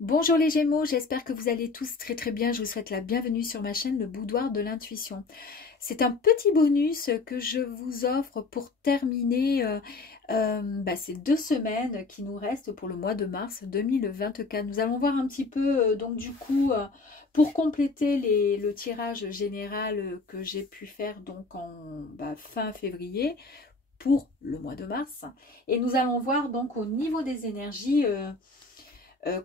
Bonjour les Gémeaux, j'espère que vous allez tous très très bien. Je vous souhaite la bienvenue sur ma chaîne Le Boudoir de l'Intuition. C'est un petit bonus que je vous offre pour terminer ces 2 semaines qui nous restent pour le mois de mars 2024. Nous allons voir un petit peu, pour compléter le tirage général que j'ai pu faire donc en fin février pour le mois de mars. Et nous allons voir donc au niveau des énergies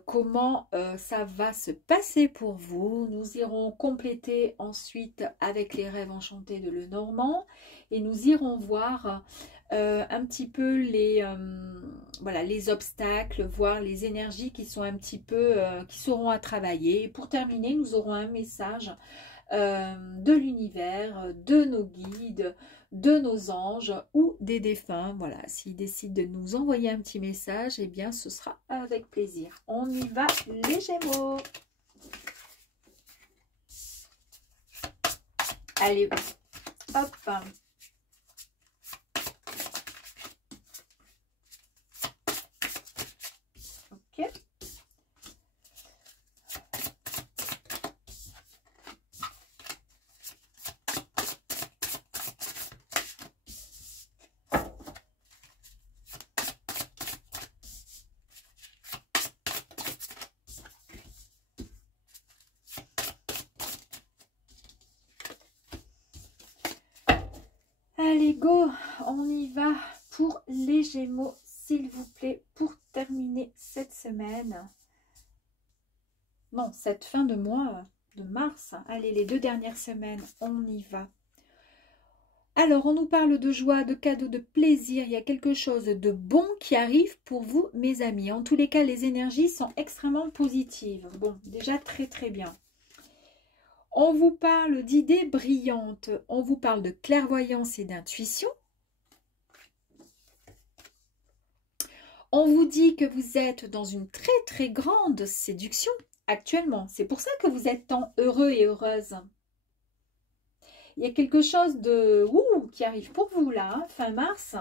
comment ça va se passer pour vous. Nous irons compléter ensuite avec les rêves enchantés de Lenormand et nous irons voir un petit peu les obstacles, voir les énergies qui sont un petit peu qui seront à travailler. Et pour terminer, nous aurons un message de l'univers, de nos guides, de nos anges ou des défunts. Voilà, s'ils décident de nous envoyer un petit message, eh bien ce sera avec plaisir. On y va les Gémeaux. Allez, hop. Ok. Allez, go, on y va pour les Gémeaux, s'il vous plaît, pour terminer cette semaine. Non, cette fin de mois de mars. Allez, les 2 dernières semaines, on y va. Alors, on nous parle de joie, de cadeaux, de plaisir. Il y a quelque chose de bon qui arrive pour vous, mes amis. En tous les cas, les énergies sont extrêmement positives. Bon, déjà très très bien. On vous parle d'idées brillantes, on vous parle de clairvoyance et d'intuition. On vous dit que vous êtes dans une très très grande séduction actuellement. C'est pour ça que vous êtes tant heureux et heureuse. Il y a quelque chose de qui arrive pour vous là, hein, fin mars.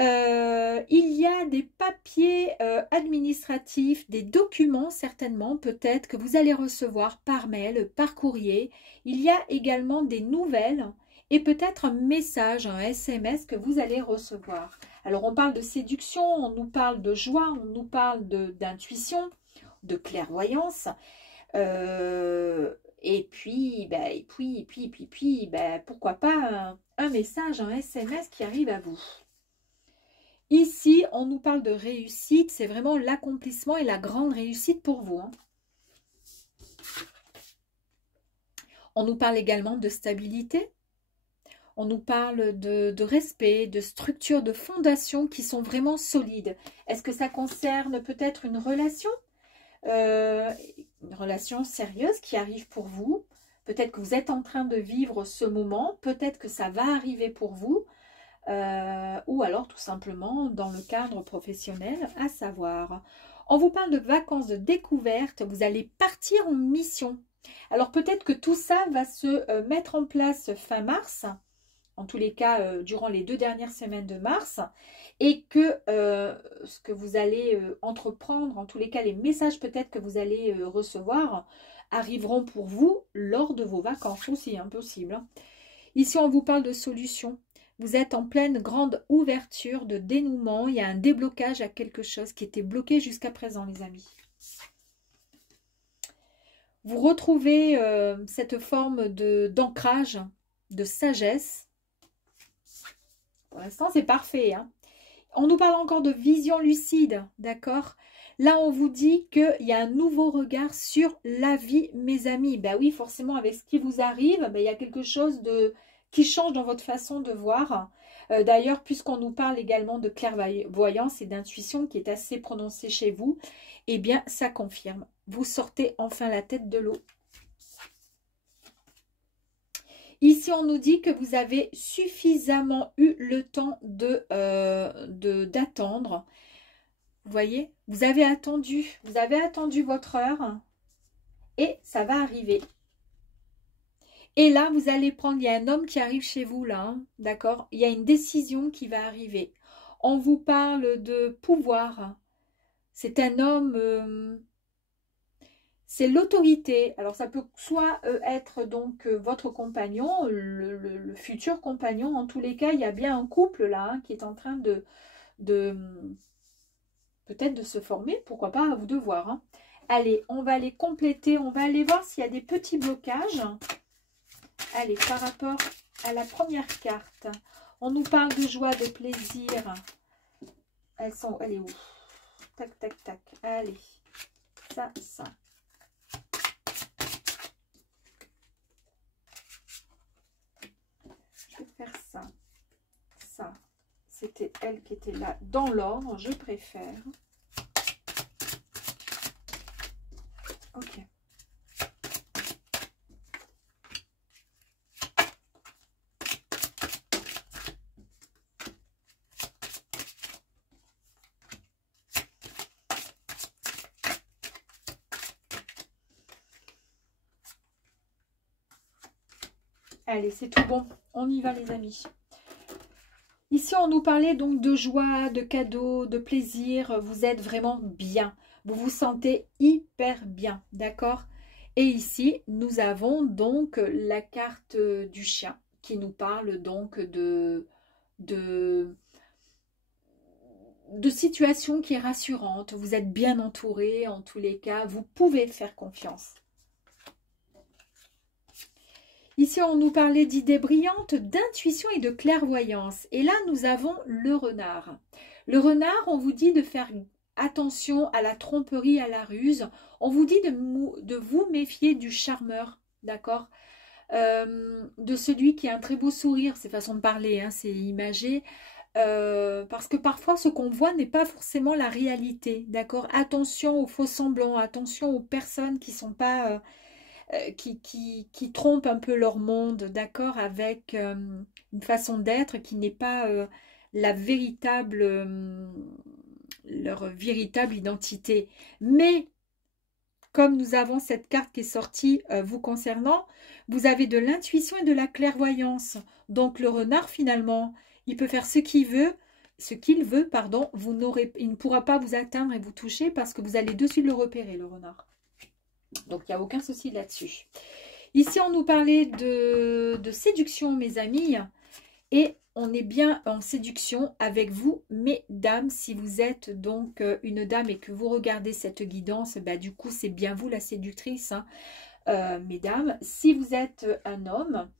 Il y a des papiers administratifs, des documents certainement, peut-être que vous allez recevoir par mail, par courrier. Il y a également des nouvelles et peut-être un message, un SMS que vous allez recevoir. Alors on parle de séduction, on nous parle de joie, on nous parle d'intuition, de clairvoyance. Et puis, pourquoi pas un message, un SMS qui arrive à vous. Ici, on nous parle de réussite, c'est vraiment l'accomplissement et la grande réussite pour vous. Hein. On nous parle également de stabilité. On nous parle de respect, de structure, de fondation qui sont vraiment solides. Est-ce que ça concerne peut-être une relation sérieuse qui arrive pour vous? Peut-être que vous êtes en train de vivre ce moment, peut-être que ça va arriver pour vous. Ou alors tout simplement dans le cadre professionnel, à savoir. On vous parle de vacances, de découverte, vous allez partir en mission. Alors peut-être que tout ça va se mettre en place fin mars, en tous les cas durant les 2 dernières semaines de mars, et que ce que vous allez entreprendre, en tous les cas les messages peut-être que vous allez recevoir, arriveront pour vous lors de vos vacances aussi, impossible. Hein. Ici on vous parle de solutions. Vous êtes en pleine grande ouverture de dénouement. Il y a un déblocage à quelque chose qui était bloqué jusqu'à présent, les amis. Vous retrouvez cette forme d'ancrage, de sagesse. Pour l'instant, c'est parfait. Hein. On nous parle encore de vision lucide, d'accord? Là, on vous dit qu'il y a un nouveau regard sur la vie, mes amis. Ben oui, forcément, avec ce qui vous arrive, il y a quelque chose qui change dans votre façon de voir. D'ailleurs, puisqu'on nous parle également de clairvoyance et d'intuition qui est assez prononcée chez vous, eh bien, ça confirme. Vous sortez enfin la tête de l'eau. Ici, on nous dit que vous avez suffisamment eu le temps d'attendre. Vous voyez, vous avez attendu votre heure et ça va arriver. Et là, vous allez prendre, il y a un homme qui arrive chez vous là, hein, d'accord? Il y a une décision qui va arriver. On vous parle de pouvoir. C'est un homme, c'est l'autorité. Alors ça peut soit être donc votre compagnon, le futur compagnon. En tous les cas, il y a bien un couple là hein, qui est en train de peut-être de se former. Pourquoi pas, à vous de voir. Hein. Allez, on va aller compléter. On va aller voir s'il y a des petits blocages. Allez, par rapport à la première carte, on nous parle de joie, de plaisir. Elle est où? Tac, tac, tac. Allez, ça. Je vais faire ça. Ça, c'était elle qui était là dans l'ordre, je préfère. Ok. Allez, c'est tout bon. On y va, les amis. Ici, on nous parlait donc de joie, de cadeaux, de plaisir. Vous êtes vraiment bien. Vous vous sentez hyper bien, d'accord? Et ici, nous avons donc la carte du chien qui nous parle donc de situation qui est rassurante. Vous êtes bien entouré en tous les cas. Vous pouvez faire confiance. Ici, on nous parlait d'idées brillantes, d'intuition et de clairvoyance. Et là, nous avons le renard. Le renard, on vous dit de faire attention à la tromperie, à la ruse. On vous dit de vous méfier du charmeur, d'accord, de celui qui a un très beau sourire, c'est façon de parler, hein, c'est imagé. Parce que parfois, ce qu'on voit n'est pas forcément la réalité, d'accord. Attention aux faux semblants, attention aux personnes qui sont pas... qui trompent un peu leur monde, d'accord, avec une façon d'être qui n'est pas la véritable, leur véritable identité. Mais, comme nous avons cette carte qui est sortie vous concernant, vous avez de l'intuition et de la clairvoyance. Donc, le renard, finalement, il peut faire ce qu'il veut, pardon, il ne pourra pas vous atteindre et vous toucher parce que vous allez de suite le repérer, le renard. Donc, il n'y a aucun souci là-dessus. Ici, on nous parlait de séduction, mes amis. Et on est bien en séduction avec vous, mesdames. Si vous êtes donc une dame et que vous regardez cette guidance, bah, du coup, c'est bien vous la séductrice, hein, mesdames. Si vous êtes un homme,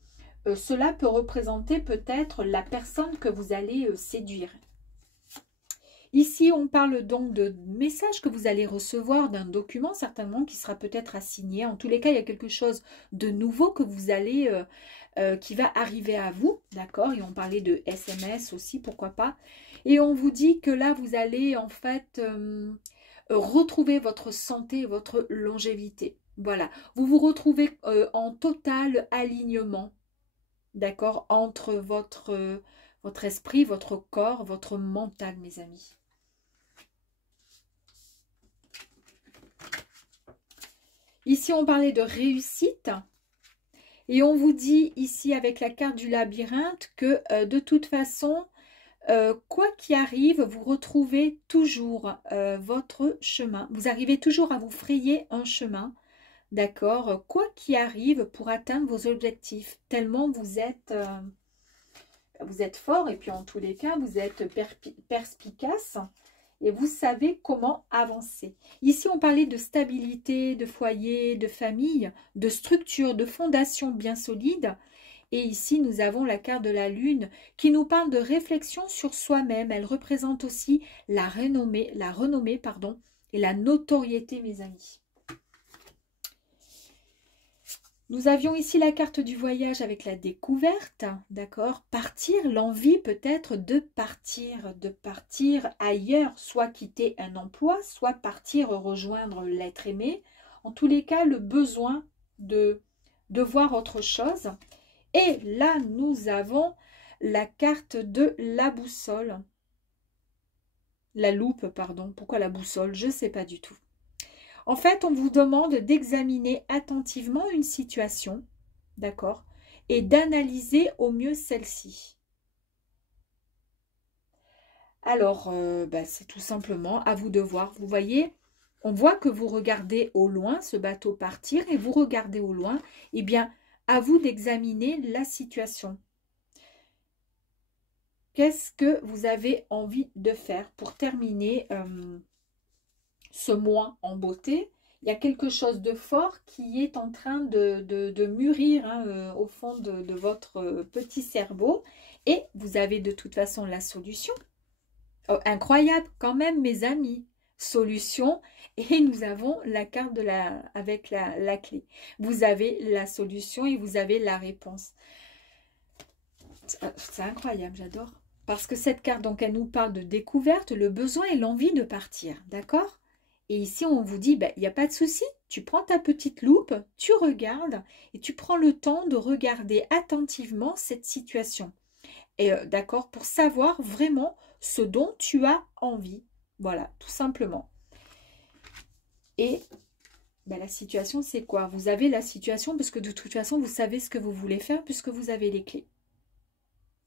cela peut représenter peut-être la personne que vous allez séduire. Ici, on parle donc de messages que vous allez recevoir, d'un document certainement qui sera peut-être assigné. En tous les cas, il y a quelque chose de nouveau que vous allez, qui va arriver à vous, d'accord? Et on parlait de SMS aussi, pourquoi pas. Et on vous dit que là, vous allez en fait retrouver votre santé, votre longévité. Voilà, vous vous retrouvez en total alignement, d'accord? Entre votre esprit, votre corps, votre mental, mes amis. Ici, on parlait de réussite. Et on vous dit ici, avec la carte du labyrinthe, que de toute façon, quoi qu'il arrive, vous retrouvez toujours votre chemin. Vous arrivez toujours à vous frayer un chemin, d'accord? Quoi qu'il arrive pour atteindre vos objectifs. Tellement vous êtes fort et puis en tous les cas, vous êtes perspicace. Et vous savez comment avancer. Ici, on parlait de stabilité, de foyer, de famille, de structure, de fondation bien solide. Et ici, nous avons la carte de la lune qui nous parle de réflexion sur soi-même. Elle représente aussi la renommée, pardon, et la notoriété, mes amis. Nous avions ici la carte du voyage avec la découverte, d'accord? Partir, l'envie peut-être de partir ailleurs, soit quitter un emploi, soit partir rejoindre l'être aimé. En tous les cas, le besoin de voir autre chose. Et là, nous avons la carte de la boussole. La loupe, pardon. Pourquoi la boussole? Je ne sais pas du tout. En fait, on vous demande d'examiner attentivement une situation, d'accord, et d'analyser au mieux celle-ci. Alors, c'est tout simplement à vous de voir. Vous voyez, on voit que vous regardez au loin ce bateau partir et vous regardez au loin. Eh bien, à vous d'examiner la situation. Qu'est-ce que vous avez envie de faire pour terminer ce mois en beauté? Il y a quelque chose de fort qui est en train de mûrir hein, au fond de votre petit cerveau. Et vous avez de toute façon la solution. Oh, incroyable quand même, mes amis. Solution. Et nous avons la carte avec la clé. Vous avez la solution et vous avez la réponse. C'est incroyable, j'adore. Parce que cette carte, donc, elle nous parle de découverte, le besoin et l'envie de partir. D'accord? Et ici, on vous dit, il n'y a pas de souci. Tu prends ta petite loupe, tu regardes et tu prends le temps de regarder attentivement cette situation. Et d'accord, pour savoir vraiment ce dont tu as envie. Voilà, tout simplement. Et la situation, c'est quoi? Vous avez la situation parce que de toute façon, vous savez ce que vous voulez faire puisque vous avez les clés.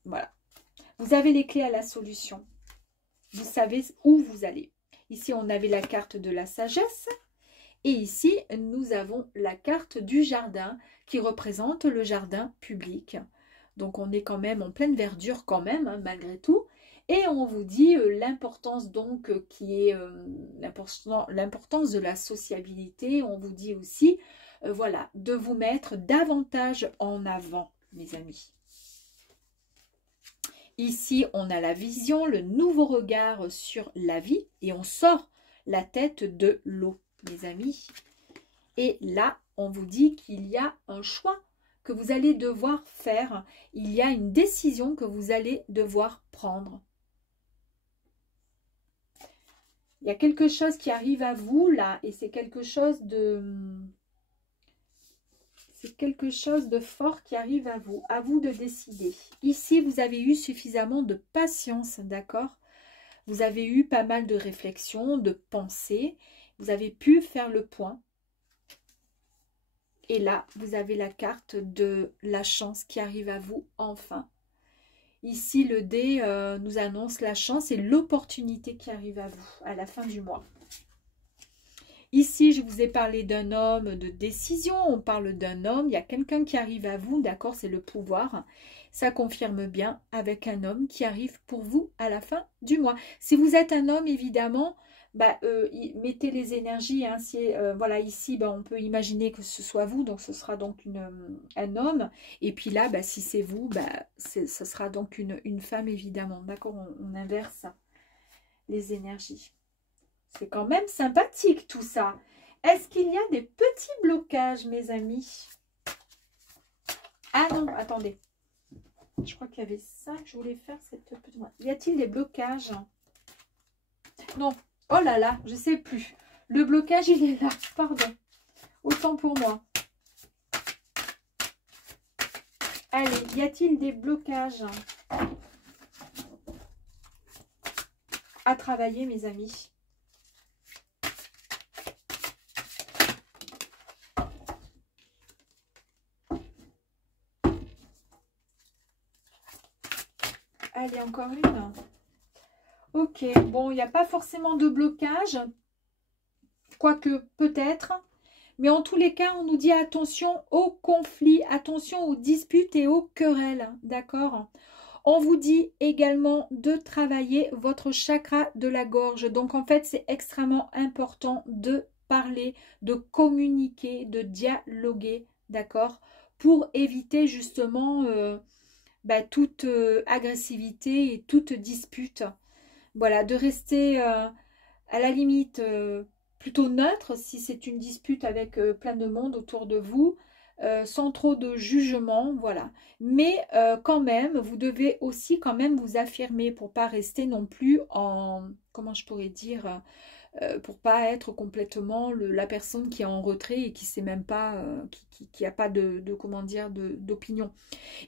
Voilà. Vous avez les clés à la solution. Vous savez où vous allez. Ici, on avait la carte de la sagesse. Et ici, nous avons la carte du jardin qui représente le jardin public. Donc, on est quand même en pleine verdure quand même, hein, malgré tout. Et on vous dit l'importance donc qui est l'importance de la sociabilité. On vous dit aussi, voilà, de vous mettre davantage en avant, mes amis. Ici, on a la vision, le nouveau regard sur la vie et on sort la tête de l'eau, mes amis. Et là, on vous dit qu'il y a un choix que vous allez devoir faire. Il y a une décision que vous allez devoir prendre. Il y a quelque chose qui arrive à vous là et c'est quelque chose de... C'est quelque chose de fort qui arrive à vous de décider. Ici, vous avez eu suffisamment de patience, d'accord? Vous avez eu pas mal de réflexions, de pensées. Vous avez pu faire le point. Et là, vous avez la carte de la chance qui arrive à vous enfin. Ici, le dé nous annonce la chance et l'opportunité qui arrive à vous à la fin du mois. Ici, je vous ai parlé d'un homme de décision. On parle d'un homme. Il y a quelqu'un qui arrive à vous. D'accord, c'est le pouvoir. Ça confirme bien avec un homme qui arrive pour vous à la fin du mois. Si vous êtes un homme, évidemment, mettez les énergies. Hein, voilà, ici, on peut imaginer que ce soit vous. Donc, ce sera donc un homme. Et puis là, si c'est vous, ce sera donc une femme, évidemment. D'accord, on inverse les énergies. C'est quand même sympathique tout ça. Est-ce qu'il y a des petits blocages, mes amis? Ah non, attendez. Je crois qu'il y avait ça que je voulais faire. Y a-t-il des blocages? Non. Oh là là, je ne sais plus. Le blocage, il est là. Pardon. Autant pour moi. Allez, y a-t-il des blocages à travailler, mes amis? Allez, encore une. Ok, bon, il n'y a pas forcément de blocage, quoique peut-être. Mais en tous les cas, on nous dit attention aux conflits, attention aux disputes et aux querelles, d'accord? On vous dit également de travailler votre chakra de la gorge. Donc, en fait, c'est extrêmement important de parler, de communiquer, de dialoguer, d'accord? Pour éviter justement... toute agressivité et toute dispute. Voilà, de rester à la limite plutôt neutre si c'est une dispute avec plein de monde autour de vous, sans trop de jugement, voilà. Mais quand même, vous devez aussi quand même vous affirmer pour pas rester non plus en, comment je pourrais dire, pour pas être complètement la personne qui est en retrait et qui sait même pas, qui a pas comment dire, d'opinion.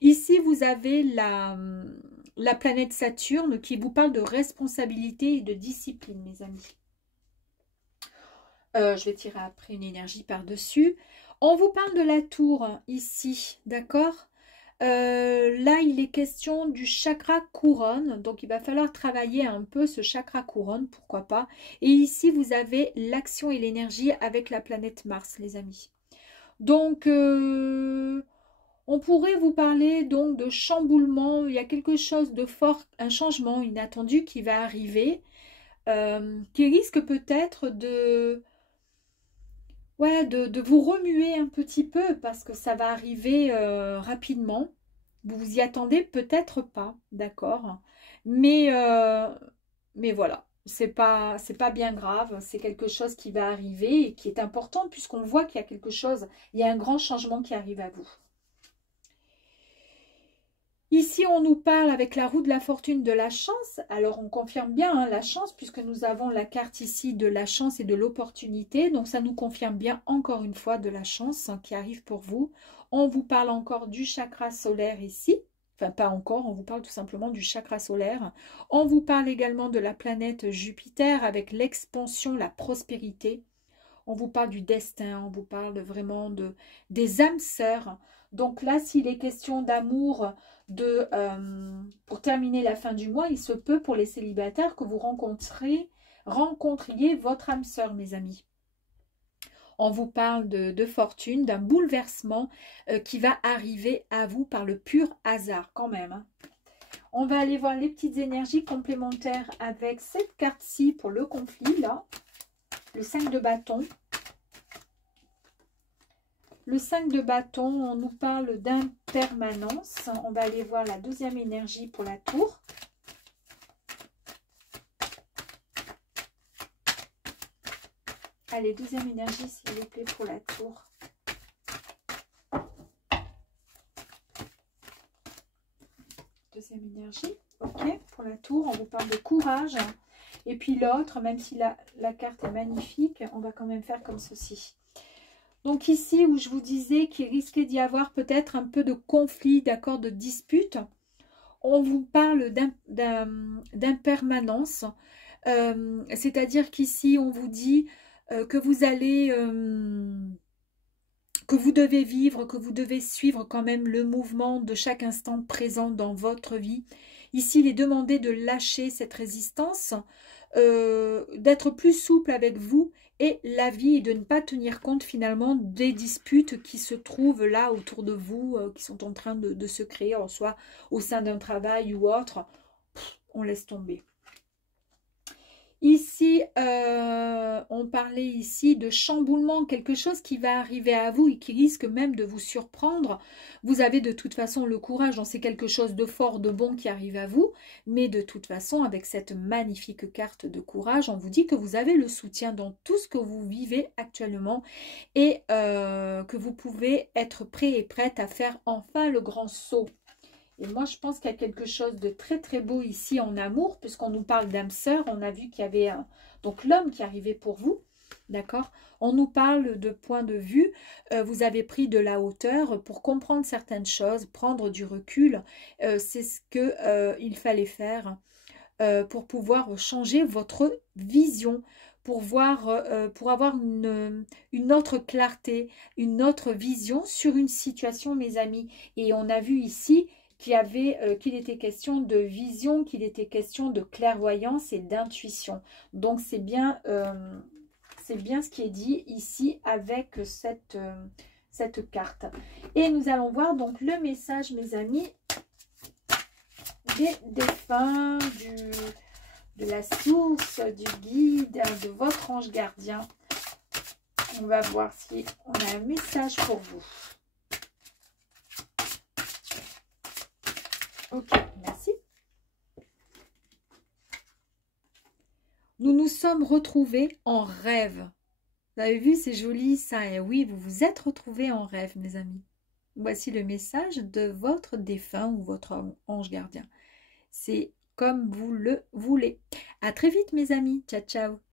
Ici, vous avez la planète Saturne qui vous parle de responsabilité et de discipline, mes amis. Je vais tirer après une énergie par-dessus. On vous parle de la tour ici, d'accord? Là, il est question du chakra couronne. Donc, il va falloir travailler un peu ce chakra couronne, pourquoi pas. Et ici, vous avez l'action et l'énergie avec la planète Mars, les amis. Donc, on pourrait vous parler donc de chamboulement. Il y a quelque chose de fort, un changement inattendu qui va arriver, qui risque peut-être de vous remuer un petit peu parce que ça va arriver rapidement. Vous vous y attendez peut-être pas, d'accord? Mais voilà, c'est pas bien grave. C'est quelque chose qui va arriver et qui est important puisqu'on voit qu'il y a quelque chose, il y a un grand changement qui arrive à vous. Ici, on nous parle avec la roue de la fortune de la chance. Alors, on confirme bien hein, la chance puisque nous avons la carte ici de la chance et de l'opportunité. Donc, ça nous confirme bien encore une fois de la chance hein, qui arrive pour vous. On vous parle encore du chakra solaire ici. Enfin, pas encore, on vous parle tout simplement du chakra solaire. On vous parle également de la planète Jupiter avec l'expansion, la prospérité. On vous parle du destin, on vous parle vraiment des âmes sœurs. Donc là, s'il est question d'amour, pour terminer la fin du mois, il se peut pour les célibataires que vous rencontriez votre âme sœur, mes amis. On vous parle de fortune, d'un bouleversement qui va arriver à vous par le pur hasard quand même. Hein. On va aller voir les petites énergies complémentaires avec cette carte-ci pour le conflit, là. Le 5 de bâton. Le 5 de bâton, on nous parle d'impermanence. On va aller voir la deuxième énergie pour la tour. Allez, deuxième énergie, s'il vous plaît, pour la tour. Deuxième énergie, ok, pour la tour, on vous parle de courage. Et puis l'autre, même si la carte est magnifique, on va quand même faire comme ceci. Donc ici, où je vous disais qu'il risquait d'y avoir peut-être un peu de conflit, d'accord, de dispute, on vous parle d'impermanence. C'est-à-dire qu'ici, on vous dit que vous allez... que vous devez vivre, que vous devez suivre quand même le mouvement de chaque instant présent dans votre vie. Ici, il est demandé de lâcher cette résistance, d'être plus souple avec vous et la vie et de ne pas tenir compte finalement des disputes qui se trouvent là autour de vous, qui sont en train de se créer, soit au sein d'un travail ou autre. On laisse tomber. Ici, on parlait ici de chamboulement, quelque chose qui va arriver à vous et qui risque même de vous surprendre. Vous avez de toute façon le courage, donc c'est quelque chose de fort, de bon qui arrive à vous. Mais de toute façon, avec cette magnifique carte de courage, on vous dit que vous avez le soutien dans tout ce que vous vivez actuellement et que vous pouvez être prêt et prête à faire enfin le grand saut. Et moi, je pense qu'il y a quelque chose de très très beau ici en amour, puisqu'on nous parle d'âme sœur. On a vu qu'il y avait donc l'homme qui arrivait pour vous, d'accord? On nous parle de point de vue. Vous avez pris de la hauteur pour comprendre certaines choses, prendre du recul. C'est ce qu'il fallait faire pour pouvoir changer votre vision, pour avoir une autre clarté, une autre vision sur une situation, mes amis. Et on a vu ici qu'il était question de vision, qu'il était question de clairvoyance et d'intuition. Donc, c'est bien ce qui est dit ici avec cette carte. Et nous allons voir donc le message, mes amis, des défunts, de la source, du guide, de votre ange gardien. On va voir si on a un message pour vous. Ok, merci. Nous nous sommes retrouvés en rêve. Vous avez vu, c'est joli ça. Et oui, vous vous êtes retrouvés en rêve, mes amis. Voici le message de votre défunt ou votre ange gardien. C'est comme vous le voulez. À très vite, mes amis. Ciao, ciao.